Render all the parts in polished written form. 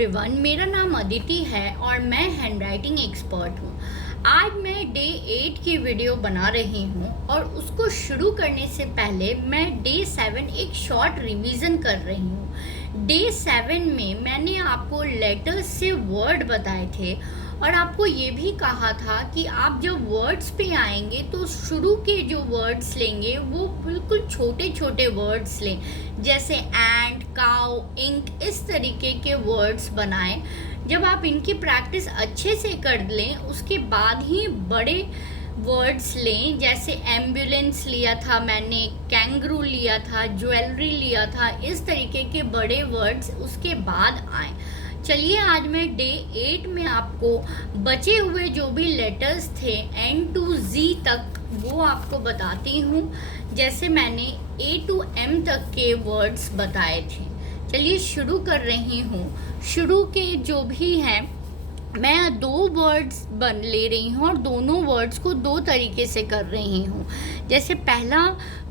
Everyone, मेरा नाम अदिति है और मैं हैंडराइटिंग एक्सपर्ट हूँ। आज मैं डे 8 की वीडियो बना रही हूँ और उसको शुरू करने से पहले मैं डे 7 एक शॉर्ट रिवीजन कर रही हूँ। डे 7 में मैंने आपको लेटर्स से वर्ड बताए थे और आपको ये भी कहा था कि आप जब वर्ड्स पे आएंगे तो शुरू के जो वर्ड्स लेंगे वो बिल्कुल छोटे छोटे वर्ड्स लें, जैसे एंड, काउ, इंक, इस तरीके के वर्ड्स बनाएं। जब आप इनकी प्रैक्टिस अच्छे से कर लें उसके बाद ही बड़े वर्ड्स लें, जैसे एम्बुलेंस लिया था मैंने, कैंगरू लिया था, ज्वेलरी लिया था, इस तरीके के बड़े वर्ड्स उसके बाद आए। चलिए आज मैं डे 8 में आपको बचे हुए जो भी लेटर्स थे N to Z तक वो आपको बताती हूँ, जैसे मैंने A to M तक के वर्ड्स बताए थे। चलिए शुरू कर रही हूँ। शुरू के जो भी हैं मैं दो वर्ड्स ले रही हूँ और दोनों वर्ड्स को दो तरीके से कर रही हूँ। जैसे पहला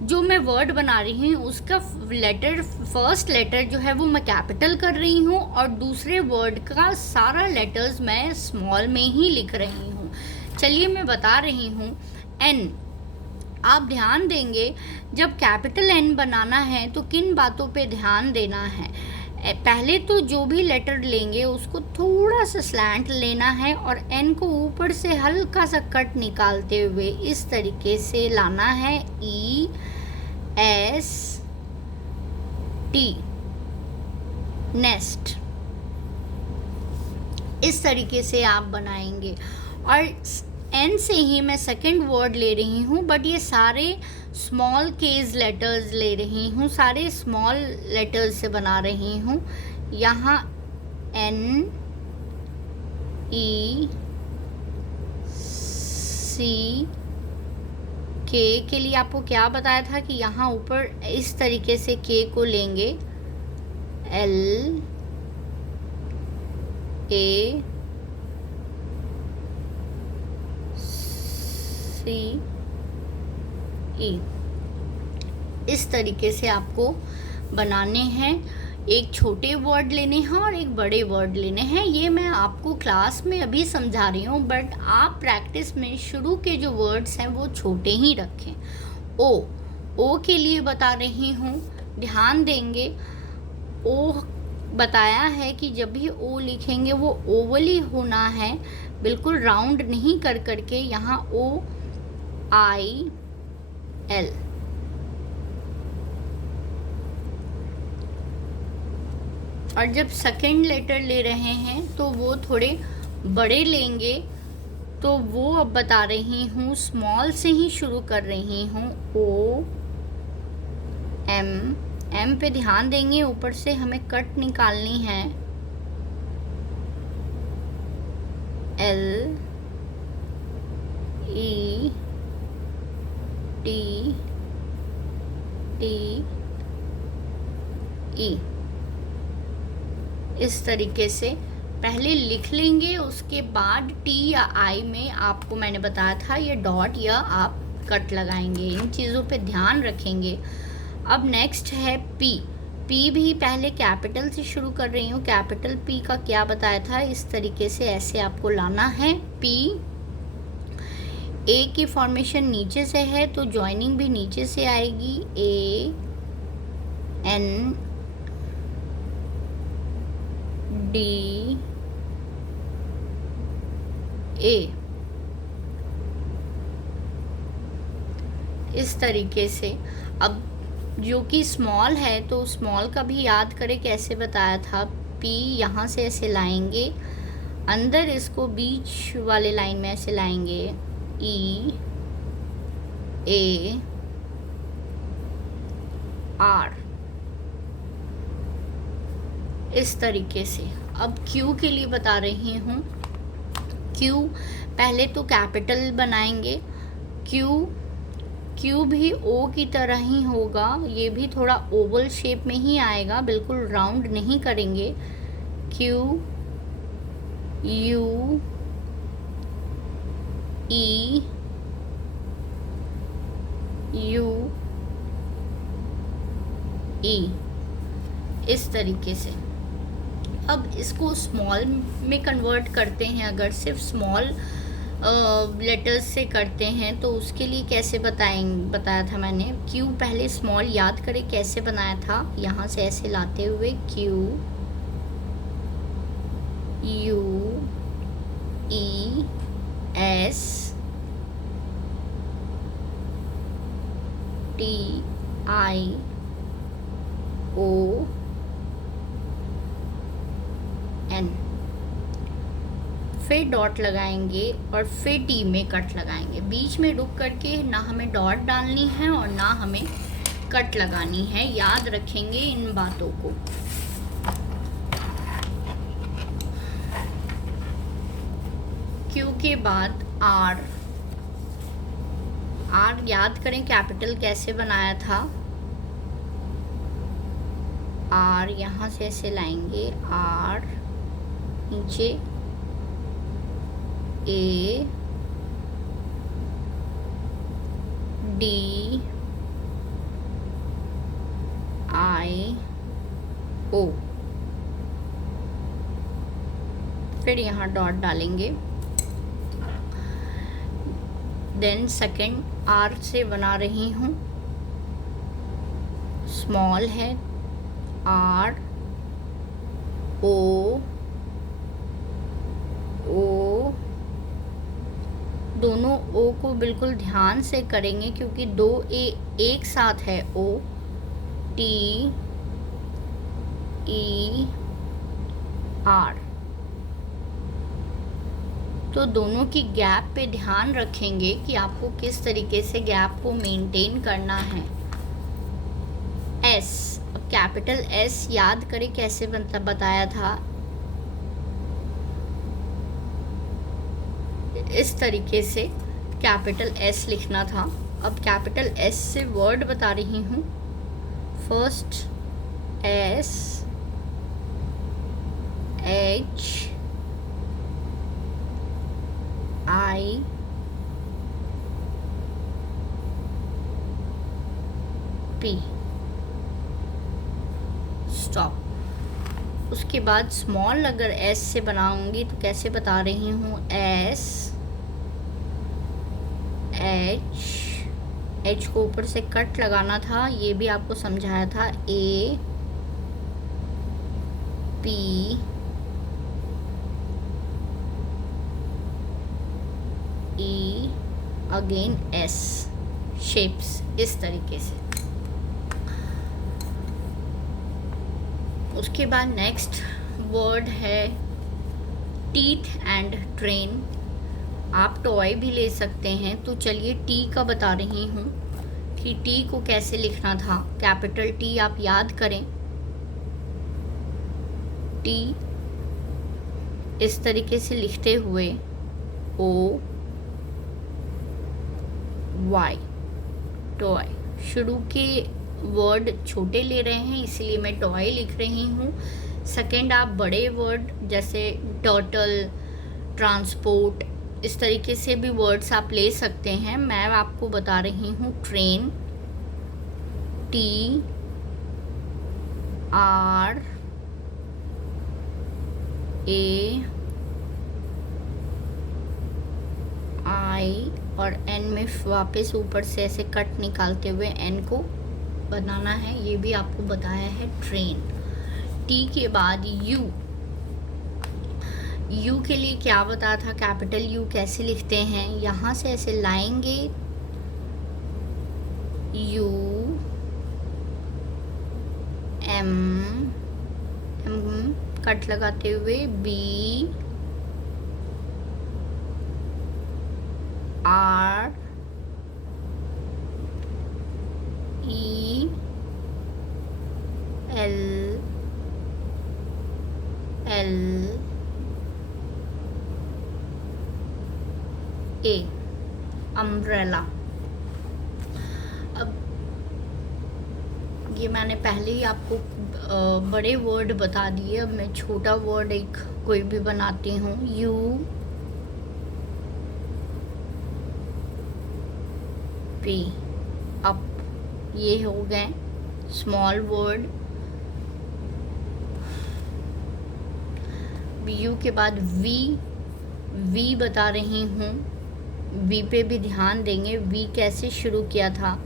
जो मैं वर्ड बना रही हूँ उसका फर्स्ट लेटर जो है वो मैं कैपिटल कर रही हूँ और दूसरे वर्ड का सारा लेटर्स मैं स्मॉल में ही लिख रही हूँ। चलिए मैं बता रही हूँ। एन, आप ध्यान देंगे जब कैपिटल एन बनाना है तो किन बातों पे ध्यान देना है। पहले तो जो भी लेटर लेंगे उसको थोड़ा सा स्लैंट लेना है और एन को ऊपर से हल्का सा कट निकालते हुए इस तरीके से लाना है। ई एस टी, नेस्ट, इस तरीके से आप बनाएंगे। और एन से ही मैं सेकंड वर्ड ले रही हूँ, बट ये सारे स्मॉल केस लेटर्स ले रही हूँ, सारे स्मॉल लेटर्स से बना रही हूँ। यहाँ एन, ई, सी, के लिए आपको क्या बताया था कि यहाँ ऊपर इस तरीके से के को लेंगे। एल, ए, ई, इस तरीके से आपको बनाने हैं। एक छोटे वर्ड लेने हैं और एक बड़े वर्ड लेने हैं। ये मैं आपको क्लास में अभी समझा रही हूँ, बट आप प्रैक्टिस में शुरू के जो वर्ड्स हैं वो छोटे ही रखें। ओ के लिए बता रही हूँ, ध्यान देंगे। ओ बताया है कि जब भी ओ लिखेंगे वो ओवल ही होना है, बिल्कुल राउंड नहीं कर करके। यहाँ ओ आई एल, और जब सेकेंड लेटर ले रहे हैं तो वो थोड़े बड़े लेंगे, तो वो अब बता रही हूँ स्मॉल से ही शुरू कर रही हूँ। ओ एम पे ध्यान देंगे, ऊपर से हमें कट निकालनी है। एल, ई, टी, ई, इस तरीके से पहले लिख लेंगे, उसके बाद टी या आई में आपको मैंने बताया था ये डॉट या आप कट लगाएंगे। इन चीज़ों पे ध्यान रखेंगे। अब नेक्स्ट है पी भी पहले कैपिटल से शुरू कर रही हूँ। कैपिटल पी का क्या बताया था, इस तरीके से ऐसे आपको लाना है। पी, ए की फॉर्मेशन नीचे से है तो जॉइनिंग भी नीचे से आएगी। ए, एन, डी, ए, इस तरीके से। अब जो कि स्मॉल है तो स्मॉल का भी याद करें कैसे बताया था। पी यहाँ से ऐसे लाएंगे, अंदर इसको बीच वाले लाइन में ऐसे लाएंगे। ई, ए, आर, इस तरीके से। अब क्यू के लिए बता रही हूँ। क्यू पहले तो कैपिटल बनाएंगे। क्यू भी ओ की तरह ही होगा, ये भी थोड़ा ओवल शेप में ही आएगा, बिल्कुल राउंड नहीं करेंगे। क्यू, यू, ई, यू, ई, इस तरीके से। अब इसको स्मॉल में कन्वर्ट करते हैं। अगर सिर्फ स्मॉल लेटर्स से करते हैं तो उसके लिए कैसे बताया था मैंने। क्यू पहले स्मॉल याद करें कैसे बनाया था। यहाँ से ऐसे लाते हुए Q U E S T I O N, फिर डॉट लगाएंगे और फिर टी में कट लगाएंगे। बीच में रुक करके ना हमें डॉट डालनी है और ना हमें कट लगानी है। याद रखेंगे इन बातों को। क्यू के बाद आर। आर याद करें कैपिटल कैसे बनाया था। आर यहाँ से ऐसे लाएंगे, आर नीचे ए डी आई ओ, फिर यहाँ डॉट डालेंगे। देन सेकंड आर से बना रही हूँ, स्मॉल है, आर ओ ओ, दोनों ओ को बिल्कुल ध्यान से करेंगे क्योंकि दो ए एक साथ है। ओ टी ई आर, तो दोनों की गैप पे ध्यान रखेंगे कि आपको किस तरीके से गैप को मेंटेन करना है। एस, अब कैपिटल एस याद करें कैसे बताया था। इस तरीके से कैपिटल एस लिखना था। अब कैपिटल एस से वर्ड बता रही हूँ। First S H I P, stop. उसके बाद स्मॉल अगर एस से बनाऊंगी तो कैसे बता रही हूँ। एस एच को ऊपर से कट लगाना था, ये भी आपको समझाया था। A P E again S, shapes इस तरीके से। उसके बाद नेक्स्ट वर्ड है टीथ एंड ट्रेन। आप टॉय भी ले सकते हैं। तो चलिए टी का बता रही हूँ कि टी को कैसे लिखना था। कैपिटल टी आप याद करें, टी इस तरीके से लिखते हुए ओ वाई, टॉय। शुरू के वर्ड छोटे ले रहे हैं इसलिए मैं टॉय लिख रही हूँ। सेकंड आप बड़े वर्ड जैसे टर्टल, ट्रांसपोर्ट, इस तरीके से भी वर्ड्स आप ले सकते हैं। मैं आपको बता रही हूँ ट्रेन, टी आर ए आई और एन में वापस ऊपर से ऐसे कट निकालते हुए एन को बनाना है। ये भी आपको बताया है ट्रेन। टी के बाद यू। यू के लिए क्या बताया था, कैपिटल यू कैसे लिखते हैं। यहाँ से ऐसे लाएंगे यू एम एम कट लगाते हुए B R E L L A, umbrella. अब ये मैंने पहले ही आपको बड़े वर्ड बता दिए। अब मैं छोटा वर्ड एक कोई भी बनाती हूँ। यू पी, अप, ये हो गए स्मॉल वर्ड। यू के बाद वी बता रही हूँ। वी पे भी ध्यान देंगे, वी कैसे शुरू किया था।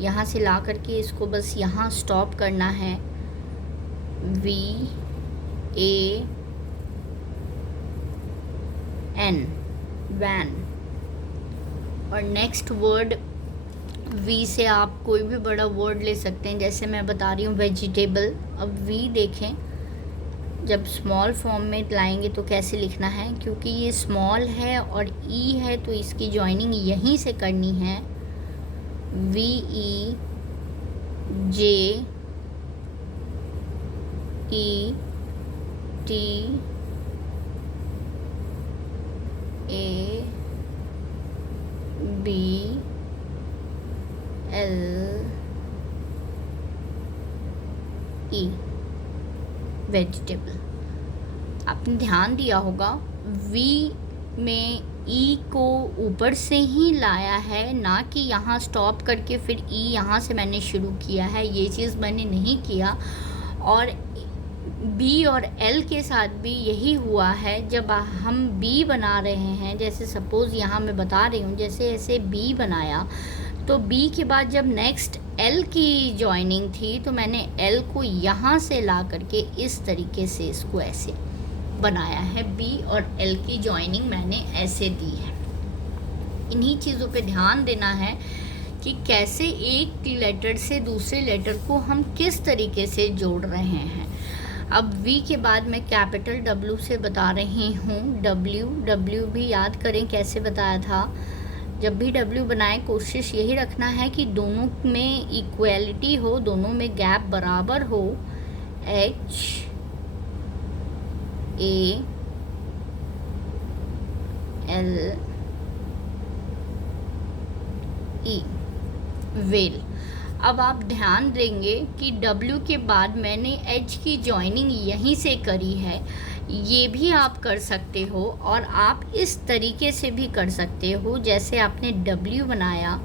यहाँ से ला करके इसको बस यहाँ स्टॉप करना है। V A N, van. और नेक्स्ट वर्ड वी से आप कोई भी बड़ा वर्ड ले सकते हैं, जैसे मैं बता रही हूँ वेजिटेबल। अब वी देखें, जब स्मॉल फॉर्म में लाएंगे तो कैसे लिखना है, क्योंकि ये स्मॉल है और ई है तो इसकी जॉइनिंग यहीं से करनी है। V E G E T A B L E, vegetable. आपने ध्यान दिया होगा वी में ई को ऊपर से ही लाया है, ना कि यहाँ स्टॉप करके फिर ई यहाँ से मैंने शुरू किया है, ये चीज़ मैंने नहीं किया। और बी और एल के साथ भी यही हुआ है। जब हम बी बना रहे हैं, जैसे सपोज़ यहाँ मैं बता रही हूँ, जैसे ऐसे बी बनाया तो बी के बाद जब नेक्स्ट एल की जॉइनिंग थी तो मैंने एल को यहाँ से ला करके इस तरीके से इसको ऐसे बनाया है। बी और एल की जॉइनिंग मैंने ऐसे दी है। इन्हीं चीज़ों पे ध्यान देना है कि कैसे एक लेटर से दूसरे लेटर को हम किस तरीके से जोड़ रहे हैं। अब वी के बाद मैं कैपिटल डब्ल्यू से बता रही हूँ। डब्ल्यू भी याद करें कैसे बताया था। जब भी डब्ल्यू बनाए कोशिश यही रखना है कि दोनों में इक्वलिटी हो, दोनों में गैप बराबर हो। H A L E, well. अब आप ध्यान देंगे कि W के बाद मैंने H की जॉइनिंग यहीं से करी है। ये भी आप कर सकते हो और आप इस तरीके से भी कर सकते हो, जैसे आपने W बनाया,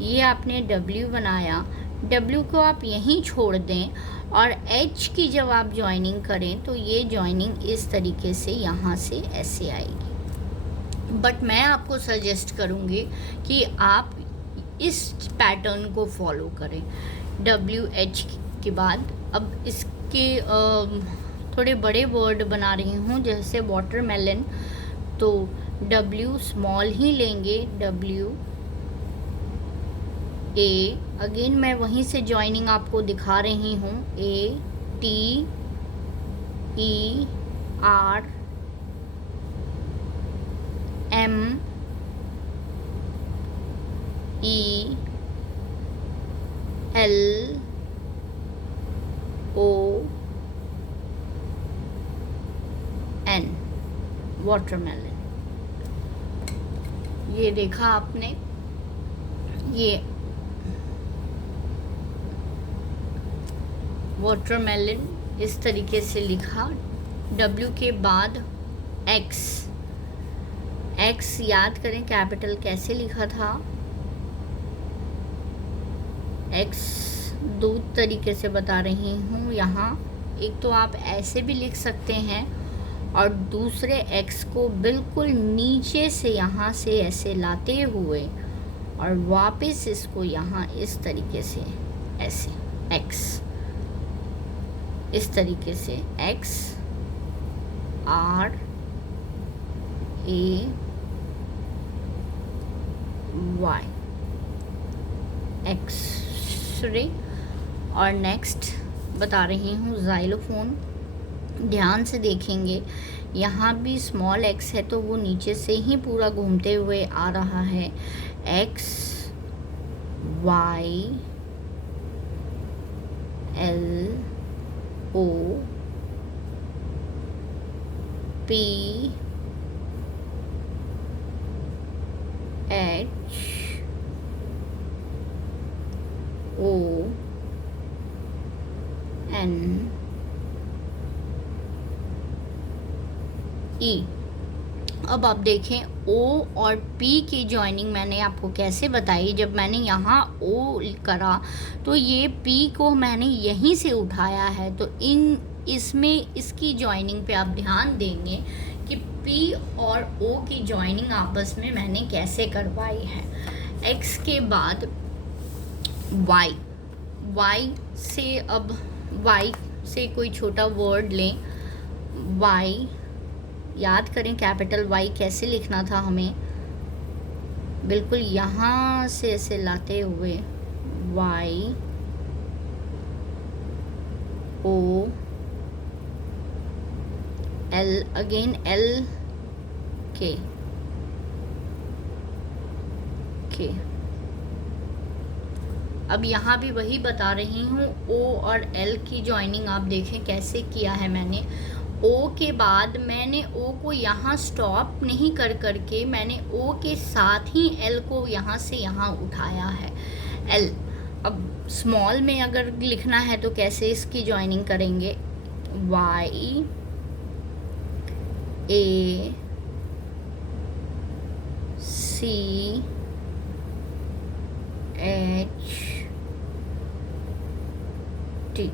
ये आपने W बनाया, W को आप यहीं छोड़ दें और H की जब आप जॉइनिंग करें तो ये जॉइनिंग इस तरीके से यहाँ से ऐसे आएगी। बट मैं आपको सजेस्ट करूँगी कि आप इस पैटर्न को फॉलो करें। WH के बाद अब इसके थोड़े बड़े वर्ड बना रही हूँ, जैसे वाटरमेलन, तो W स्मॉल ही लेंगे। W A, अगेन मैं वहीं से जॉइनिंग आपको दिखा रही हूँ। A T E R M E L O N, watermelon. ये देखा आपने, ये वाटरमेलन इस तरीके से लिखा। W के बाद X याद करें कैपिटल कैसे लिखा था। X दो तरीके से बता रही हूँ यहाँ। एक तो आप ऐसे भी लिख सकते हैं और दूसरे X को बिल्कुल नीचे से यहाँ से ऐसे लाते हुए और वापस इसको यहाँ इस तरीके से ऐसे X, इस तरीके से X R A Y, x ray. और नेक्स्ट बता रही हूँ जाइलोफोन। ध्यान से देखेंगे, यहाँ भी स्मॉल x है तो वो नीचे से ही पूरा घूमते हुए आ रहा है। X Y L O P H O N E। अब आप देखें O और P की जॉइनिंग मैंने आपको कैसे बताई। जब मैंने यहाँ O करा तो ये P को मैंने यहीं से उठाया है, तो इन इसमें इसकी जॉइनिंग पे आप ध्यान देंगे कि पी और ओ की जॉइनिंग आपस में मैंने कैसे करवाई है। एक्स के बाद वाई, वाई से अब वाई से कोई छोटा वर्ड लें। वाई याद करें, कैपिटल वाई कैसे लिखना था हमें, बिल्कुल यहाँ से ऐसे लाते हुए Y O L, again L K K. अब यहाँ भी वही बता रही हूँ, ओ और एल की जॉइनिंग आप देखें कैसे किया है मैंने। ओ के बाद मैंने ओ को यहाँ स्टॉप नहीं कर करके मैंने ओ के साथ ही एल को यहाँ से यहाँ उठाया है, एल। अब स्मॉल में अगर लिखना है तो कैसे इसकी जॉइनिंग करेंगे, वाई ए सी एच टी।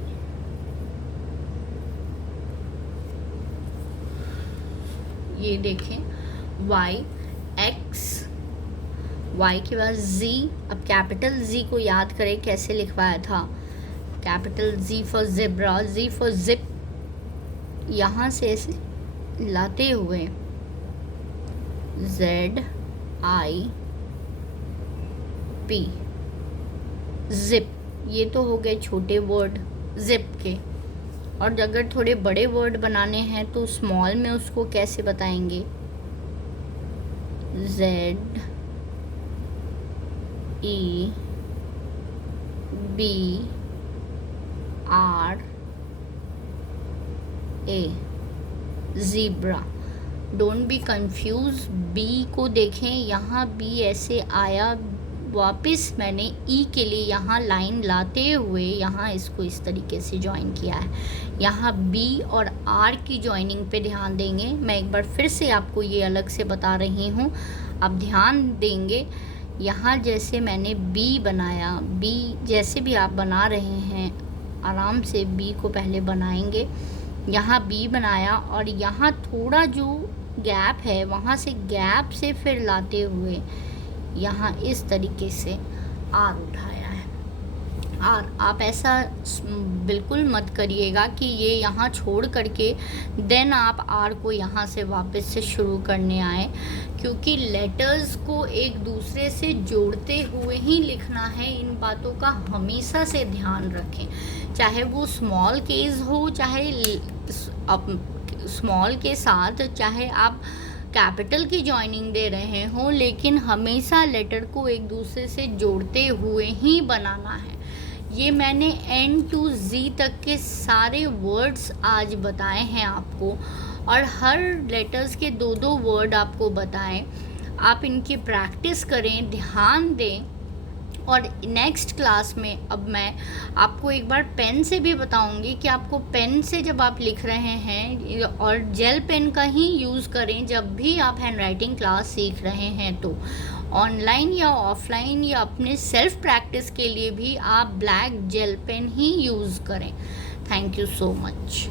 ये देखें वाई एक्स, वाई के बाद जी। अब कैपिटल जी को याद करें कैसे लिखवाया था, capital G for zebra, G for zip, यहाँ से ऐसे लाते हुए जेड आई पी, जिप। ये तो हो गए छोटे वर्ड जिप के। और अगर थोड़े बड़े वर्ड बनाने हैं तो स्मॉल में उसको कैसे बताएंगे, Z E B R A, zebra. Don't be confuse, B को देखें, यहाँ बी ऐसे आया, वापस मैंने ई के लिए यहाँ लाइन लाते हुए यहाँ इसको इस तरीके से ज्वाइन किया है। यहाँ बी और आर की ज्वाइनिंग पे ध्यान देंगे। मैं एक बार फिर से आपको ये अलग से बता रही हूँ, आप ध्यान देंगे। यहाँ जैसे मैंने बी बनाया, बी जैसे भी आप बना रहे हैं आराम से बी को पहले बनाएंगे। यहाँ बी बनाया और यहाँ थोड़ा जो गैप है वहाँ से गैप से फिर लाते हुए यहाँ इस तरीके से आर उठाया है। आर आप ऐसा बिल्कुल मत करिएगा कि ये यहाँ छोड़ करके देन आप आर को यहाँ से वापस से शुरू करने आए, क्योंकि लेटर्स को एक दूसरे से जोड़ते हुए ही लिखना है। इन बातों का हमेशा से ध्यान रखें, चाहे वो स्मॉल केस हो, चाहे स्मॉल के साथ चाहे आप कैपिटल की जॉइनिंग दे रहे हो, लेकिन हमेशा लेटर को एक दूसरे से जोड़ते हुए ही बनाना है। ये मैंने एन टू जी तक के सारे वर्ड्स आज बताए हैं आपको, और हर लेटर्स के दो दो वर्ड आपको बताएं। आप इनकी प्रैक्टिस करें, ध्यान दें। और नेक्स्ट क्लास में अब मैं आपको एक बार पेन से भी बताऊंगी कि आपको पेन से जब आप लिख रहे हैं, और जेल पेन का ही यूज़ करें जब भी आप हैंड राइटिंग क्लास सीख रहे हैं। तो ऑनलाइन या ऑफलाइन या अपने सेल्फ प्रैक्टिस के लिए भी आप ब्लैक जेल पेन ही यूज़ करें। Thank you so much.